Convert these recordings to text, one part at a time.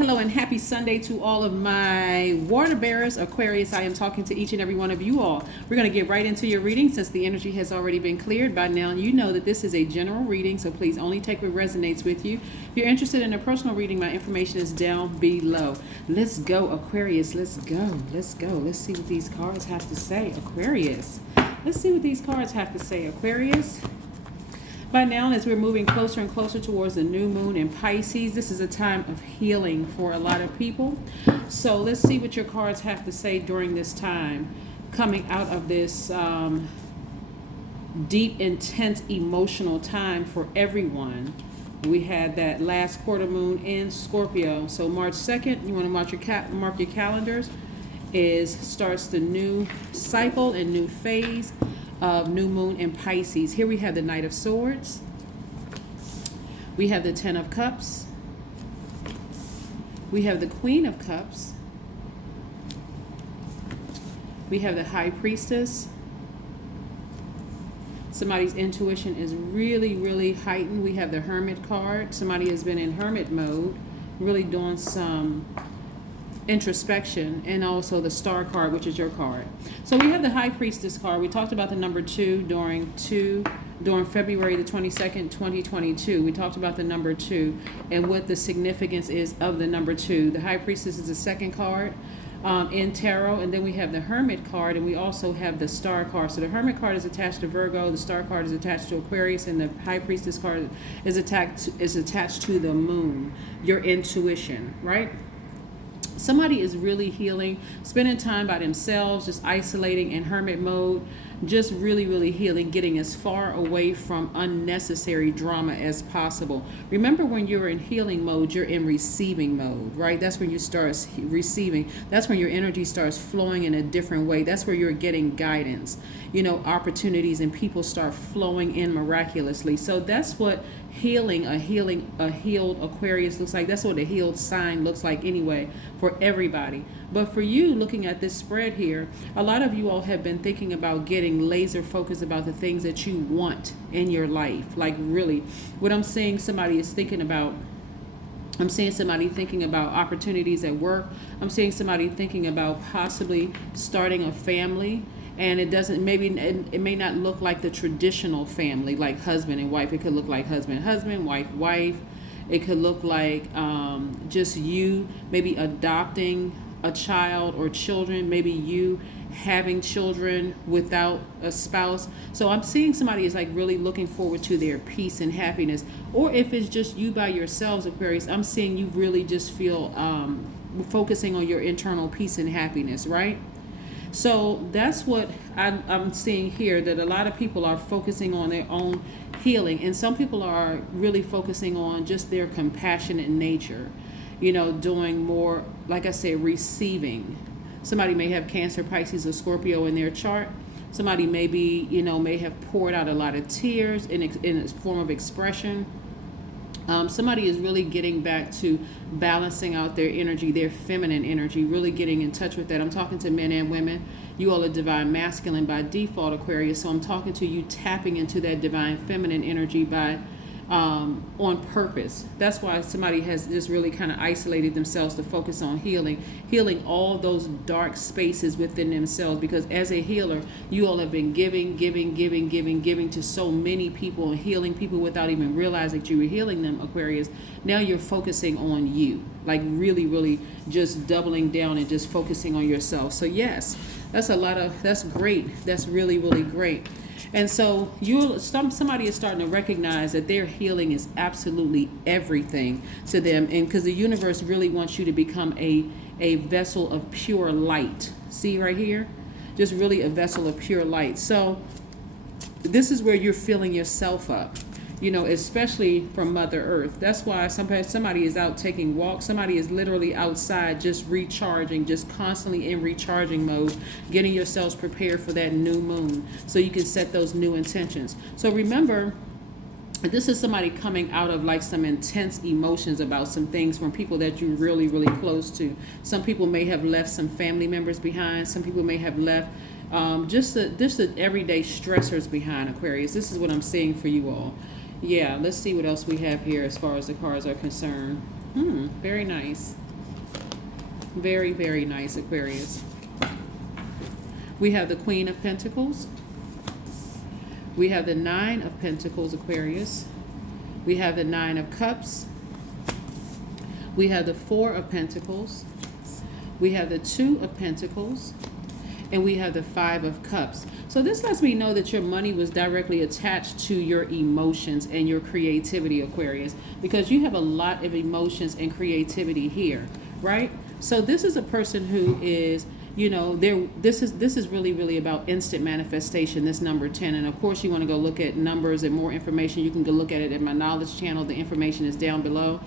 hello, and happy Sunday to all of my water bearers, Aquarius. I am talking to each and every one of you all. We're going to get right into your reading since the energy has already been cleared. By now, you know that this is a general reading, so please only take what resonates with you. If you're interested in a personal reading, my information is down below. Let's go, Aquarius. Let's go. Let's go. Let's see what these cards have to say, Aquarius. Let's see what these cards have to say, Aquarius. By now, as we're moving closer and closer towards the new moon in Pisces, this is a time of healing for a lot of people. So let's see what your cards have to say during this time, coming out of this deep, intense, emotional time for everyone. We had that last quarter moon in Scorpio. So March 2nd, you want to mark your calendars, starts the new cycle and new phase of new moon in Pisces. Here we have the Knight of Swords. We have the Ten of Cups. We have the Queen of Cups. We have the High Priestess. Somebody's intuition is really, really heightened. We have the Hermit card. Somebody has been in hermit mode, really doing some introspection, and also the Star card, which is your card. So we have the High Priestess card. We talked about the number 2 during February the 22nd, 2022. We talked about the number 2 and what the significance is of the number 2. The High Priestess is the second card in tarot, and then we have the Hermit card, and we also have the Star card. So the Hermit card is attached to Virgo, the Star card is attached to Aquarius, and the High Priestess card is attached to the moon, your intuition, right? Somebody is really healing, spending time by themselves, just isolating in hermit mode, just really, really healing, getting as far away from unnecessary drama as possible. Remember, when you're in healing mode, you're in receiving mode, right? That's when you start receiving. That's when your energy starts flowing in a different way. That's where you're getting guidance, opportunities, and people start flowing in miraculously. So that's what a healed Aquarius looks like. That's what a healed sign looks like anyway for everybody. But for you, looking at this spread here, a lot of you all have been thinking about getting laser focused about the things that you want in your life. Like, really, what I'm seeing somebody is thinking about, I'm seeing somebody thinking about opportunities at work. I'm seeing somebody thinking about possibly starting a family. And it may not look like the traditional family, like husband and wife. It could look like husband, wife. It could look like just you maybe adopting a child or children, maybe you having children without a spouse. So I'm seeing somebody is like really looking forward to their peace and happiness. Or if it's just you by yourselves, Aquarius, I'm seeing you really just feel focusing on your internal peace and happiness, right? So that's what I'm seeing here, that a lot of people are focusing on their own healing. And some people are really focusing on just their compassionate nature, doing more, like I said, receiving. Somebody may have Cancer, Pisces, or Scorpio in their chart. Somebody may have poured out a lot of tears in a form of expression. Somebody is really getting back to balancing out their energy, their feminine energy, really getting in touch with that. I'm talking to men and women. You all are divine masculine by default, Aquarius. So I'm talking to you tapping into that divine feminine energy by on purpose. That's why somebody has just really kind of isolated themselves to focus on healing all those dark spaces within themselves. Because as a healer, you all have been giving to so many people and healing people without even realizing that you were healing them, Aquarius. Now you're focusing on you, like really, really just doubling down and just focusing on yourself. So yes, that's great. That's really, really great. And so somebody is starting to recognize that their healing is absolutely everything to them. And because the universe really wants you to become a vessel of pure light. See right here? Just really a vessel of pure light. So this is where you're filling yourself up, especially from Mother Earth. That's why somebody is out taking walks. Somebody is literally outside just recharging, just constantly in recharging mode, getting yourselves prepared for that new moon so you can set those new intentions. So remember, this is somebody coming out of like some intense emotions about some things from people that you're really, really close to. Some people may have left some family members behind. Some people may have left just the everyday stressors behind, Aquarius. This is what I'm seeing for you all. Yeah, let's see what else we have here as far as the cards are concerned. Very nice. Very, very nice, Aquarius. We have the Queen of Pentacles. We have the Nine of Pentacles, Aquarius. We have the Nine of Cups. We have the Four of Pentacles. We have the Two of Pentacles. And we have the Five of Cups. So this lets me know that your money was directly attached to your emotions and your creativity, Aquarius, because you have a lot of emotions and creativity here, right? So this is a person who is, you know, this is really, really about instant manifestation, this number 10. And of course, you want to go look at numbers and more information. You can go look at it in my knowledge channel. The information is down below.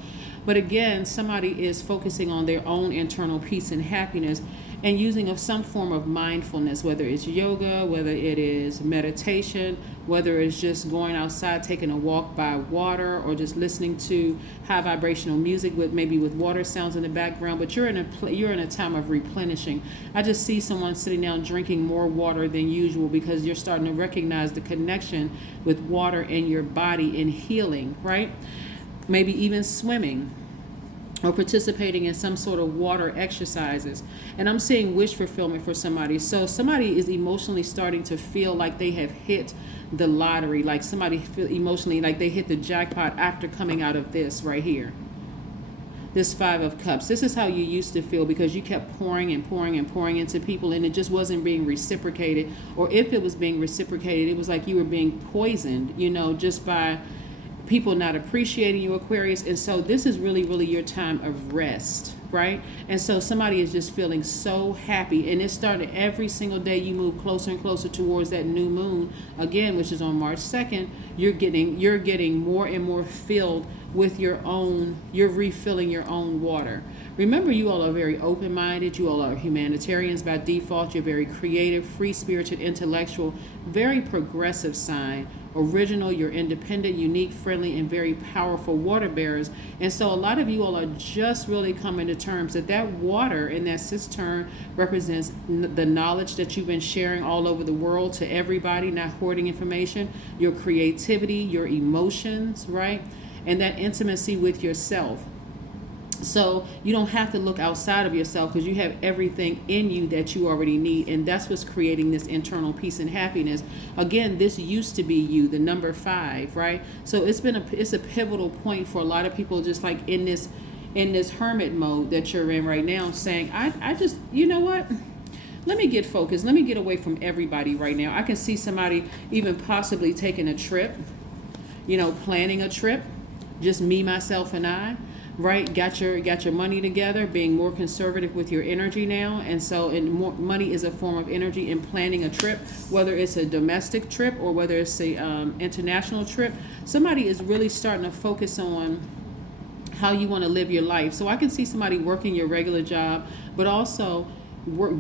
But again, somebody is focusing on their own internal peace and happiness and using some form of mindfulness, whether it's yoga, whether it is meditation, whether it's just going outside, taking a walk by water, or just listening to high vibrational music with maybe with water sounds in the background. But you're in a time of replenishing. I just see someone sitting down drinking more water than usual because you're starting to recognize the connection with water in your body and healing, right? Maybe even swimming or participating in some sort of water exercises. And I'm seeing wish fulfillment for somebody. So somebody is emotionally starting to feel like they have hit the lottery, like somebody feel emotionally like they hit the jackpot after coming out of this right here. This Five of Cups. This is how you used to feel because you kept pouring and pouring and pouring into people and it just wasn't being reciprocated. Or if it was being reciprocated, it was like you were being poisoned, you know, just by people not appreciating you, Aquarius. And so this is really, really your time of rest, right? And so somebody is just feeling so happy, and it started every single day you move closer and closer towards that new moon again, which is on March 2nd. You're getting more and more filled with you're refilling your own water. Remember, you all are very open-minded. You all are humanitarians by default. You're very creative, free-spirited, intellectual, very progressive sign. Original, you're independent, unique, friendly, and very powerful water bearers. And so a lot of you all are just really coming to terms that water in that cistern represents the knowledge that you've been sharing all over the world to everybody, not hoarding information, your creativity, your emotions, right? And that intimacy with yourself. So you don't have to look outside of yourself because you have everything in you that you already need. And that's what's creating this internal peace and happiness. Again, this used to be you, the number 5, right? So it's a pivotal point for a lot of people, just like in this hermit mode that you're in right now, saying, I just, you know what? Let me get focused. Let me get away from everybody right now. I can see somebody even possibly taking a trip, you know, planning a trip, just me, myself, and I. Right, got your money together, being more conservative with your energy now, and so money is a form of energy in planning a trip, whether it's a domestic trip or whether it's a international trip. Somebody is really starting to focus on how you want to live your life. So I can see somebody working your regular job, but also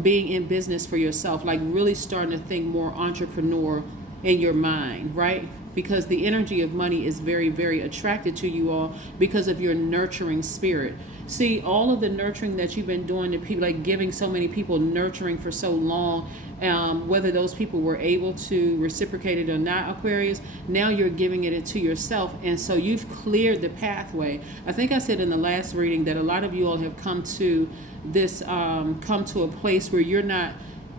being in business for yourself, like really starting to think more entrepreneur in your mind, right? Because the energy of money is very, very attracted to you all because of your nurturing spirit. See, all of the nurturing that you've been doing to people, like giving so many people nurturing for so long, whether those people were able to reciprocate it or not, Aquarius, now you're giving it to yourself. And so you've cleared the pathway. I think I said in the last reading that a lot of you all have come to a place where you're not.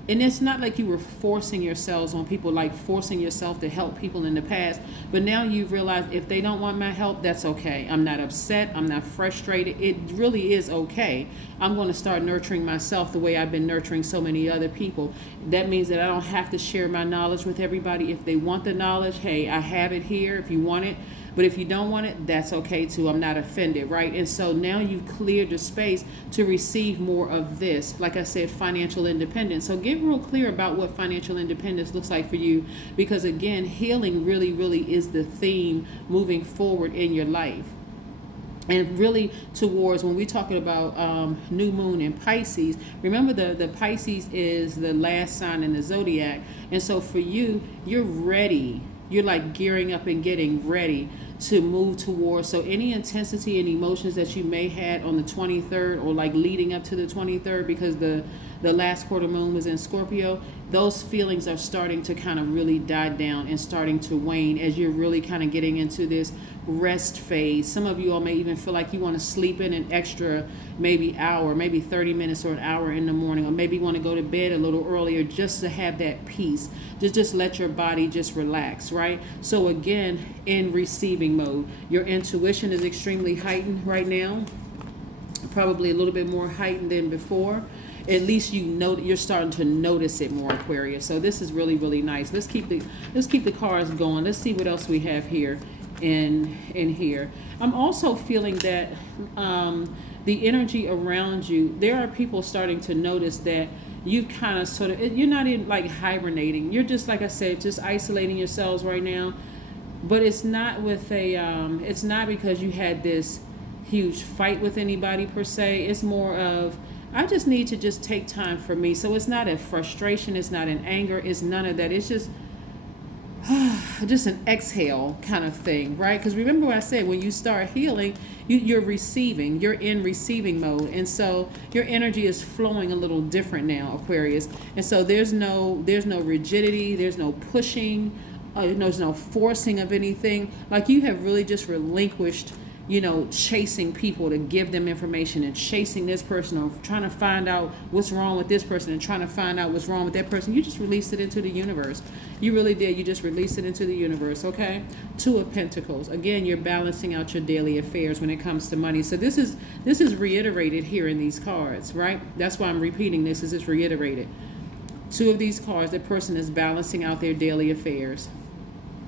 And it's not like you were forcing yourselves on people, like forcing yourself to help people in the past. But now you've realized if they don't want my help, that's okay. I'm not upset. I'm not frustrated. It really is okay. I'm going to start nurturing myself the way I've been nurturing so many other people. That means that I don't have to share my knowledge with everybody. If they want the knowledge, hey, I have it here if you want it. But if you don't want it, that's okay too. I'm not offended, right? And so now you've cleared the space to receive more of this. Like I said, financial independence. So get real clear about what financial independence looks like for you. Because again, healing really, really is the theme moving forward in your life. And really towards when we're talking about new moon in Pisces, remember the Pisces is the last sign in the Zodiac. And so for you, you're ready. You're like gearing up and getting ready to move towards. So any intensity and emotions that you may had on the 23rd or like leading up to the 23rd, because the last quarter moon was in Scorpio, those feelings are starting to kind of really die down and starting to wane as you're really kind of getting into this rest phase. Some of you all may even feel like you want to sleep in an extra maybe hour, maybe 30 minutes or an hour in the morning, or maybe you want to go to bed a little earlier just to have that peace. Just let your body just relax, right? So again, in receiving mode, your intuition is extremely heightened right now, probably a little bit more heightened than before. At least you know you're starting to notice it more, Aquarius. So this is really, really nice. Let's keep the cards going. Let's see what else we have here in here. I'm also feeling that the energy around you, there are people starting to notice that you kind of sort of, you're not in like hibernating. You're just, like I said, just isolating yourselves right now. But it's not with a, it's not because you had this huge fight with anybody per se. It's more of, I just need to just take time for me. So it's not a frustration. It's not an anger. It's none of that. It's just an exhale kind of thing, right? Because remember what I said, when you start healing, you're receiving. You're in receiving mode. And so your energy is flowing a little different now, Aquarius. And so there's no rigidity. There's no pushing. There's no forcing of anything. Like you have really just relinquished, chasing people to give them information and chasing this person or trying to find out what's wrong with this person and trying to find out what's wrong with that person. You just released it into the universe. You really did. You just released it into the universe, okay? Two of Pentacles. Again, you're balancing out your daily affairs when it comes to money. So this is reiterated here in these cards, right? That's why I'm repeating this, is it's reiterated. Two of these cards, the person is balancing out their daily affairs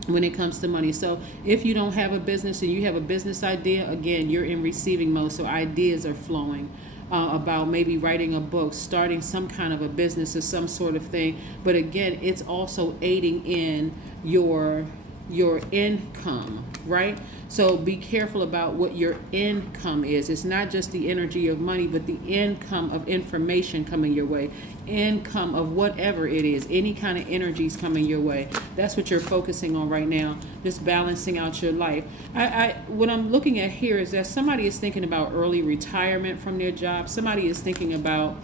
when it comes to money. So if you don't have a business and you have a business idea, again, you're in receiving mode. So ideas are flowing about maybe writing a book, starting some kind of a business or some sort of thing. But again, it's also aiding in your income, right? So be careful about what your income is. It's not just the energy of money, but the income of information coming your way, income of whatever it is, any kind of energies coming your way. That's what you're focusing on right now, just balancing out your life. What I'm looking at here is that somebody is thinking about early retirement from their job. Somebody is thinking about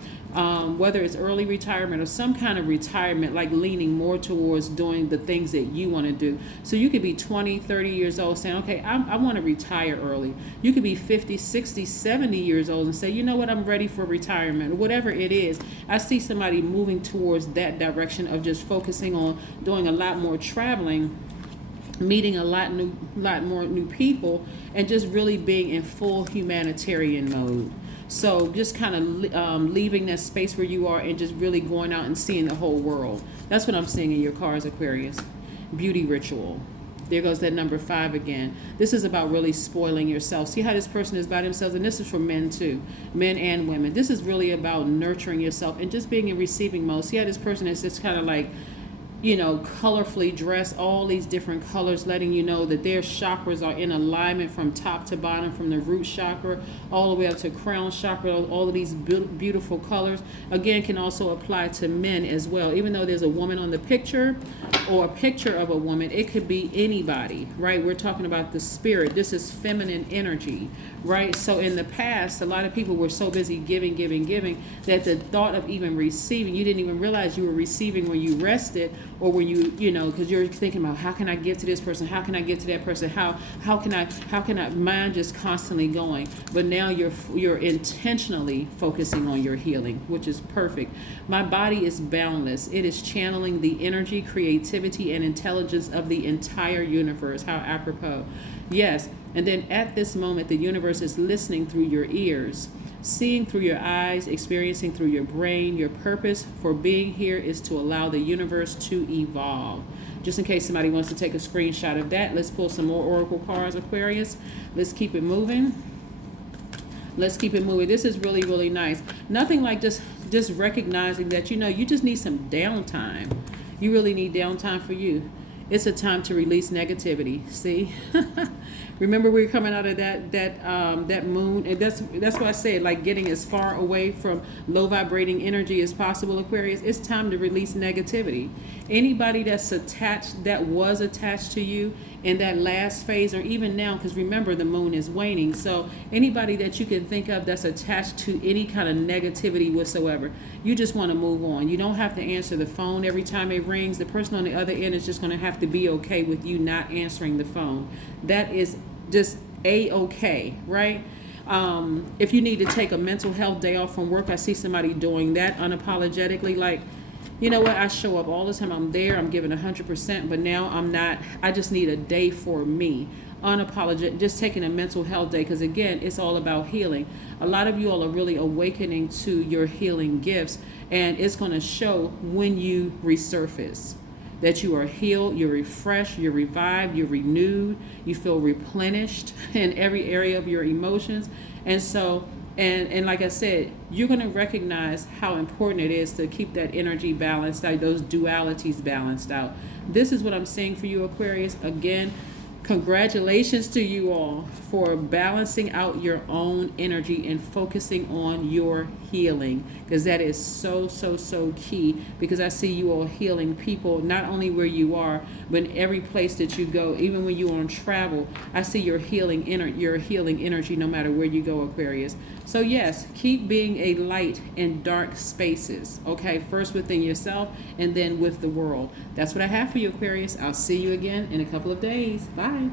whether it's early retirement or some kind of retirement, like leaning more towards doing the things that you want to do. So you could be 20, 30 years old saying, okay, I want to retire early. You could be 50, 60, 70 years old and say, you know what, I'm ready for retirement, whatever it is. I see somebody moving towards that direction of just focusing on doing a lot more traveling, meeting a lot more new people, and just really being in full humanitarian mode. So just kind of leaving that space where you are and just really going out and seeing the whole world. That's what I'm seeing in your cards, Aquarius. Beauty ritual. There goes that number 5 again. This is about really spoiling yourself. See how this person is by themselves? And this is for men too, men and women. This is really about nurturing yourself and just being in receiving mode. See how this person is just kind of like, colorfully dressed, all these different colors, letting you know that their chakras are in alignment from top to bottom, from the root chakra all the way up to crown chakra. All of these beautiful colors, again, can also apply to men as well. Even though there's a woman on the picture or a picture of a woman, it could be anybody, right? We're talking about the spirit. This is feminine energy, right? So in the past, a lot of people were so busy giving that the thought of even receiving, you didn't even realize you were receiving when you rested, or when because you're thinking about, how can I get to this person? How can I get to that person? How can I, mind just constantly going. But now you're intentionally focusing on your healing, which is perfect. My body is boundless. It is channeling the energy, creativity, and intelligence of the entire universe. How apropos. Yes. And then at this moment, the universe is listening through your ears, seeing through your eyes, experiencing through your brain. Your purpose for being here is to allow the universe to evolve. Just in case somebody wants to take a screenshot of that, let's pull some more oracle cards, Aquarius. Let's keep it moving. Let's keep it moving. This is really, really nice. Nothing like just recognizing that, you just need some downtime. You really need downtime for you. It's a time to release negativity. See, remember we're coming out of that moon, and that's why I say, like, getting as far away from low vibrating energy as possible, Aquarius. It's time to release negativity. Anybody that's was attached to you in that last phase, or even now, because remember the moon is waning. So anybody that you can think of that's attached to any kind of negativity whatsoever, you just want to move on. You don't have to answer the phone every time it rings. The person on the other end is just going to have to be okay with you not answering the phone. That is just a-okay, right? If you need to take a mental health day off from work, I see somebody doing that unapologetically. Like, you know what, I show up all the time, I'm there, I'm giving 100%, but now I'm not, I just need a day for me. Unapologetic, just taking a mental health day, because again, it's all about healing. A lot of you all are really awakening to your healing gifts, and it's going to show when you resurface that you are healed, you're refreshed, you're revived, you're renewed, you feel replenished in every area of your emotions. And so, and like I said, you're going to recognize how important it is to keep that energy balanced out, those dualities balanced out. This is what I'm saying for you, Aquarius. Again, congratulations to you all for balancing out your own energy and focusing on your healing, because that is so, so, so key. Because I see you all healing people, not only where you are, but in every place that you go. Even when you're on travel, I see your healing energy no matter where you go, Aquarius. So yes, keep being a light in dark spaces, okay? First within yourself and then with the world. That's what I have for you, Aquarius. I'll see you again in a couple of days. Bye.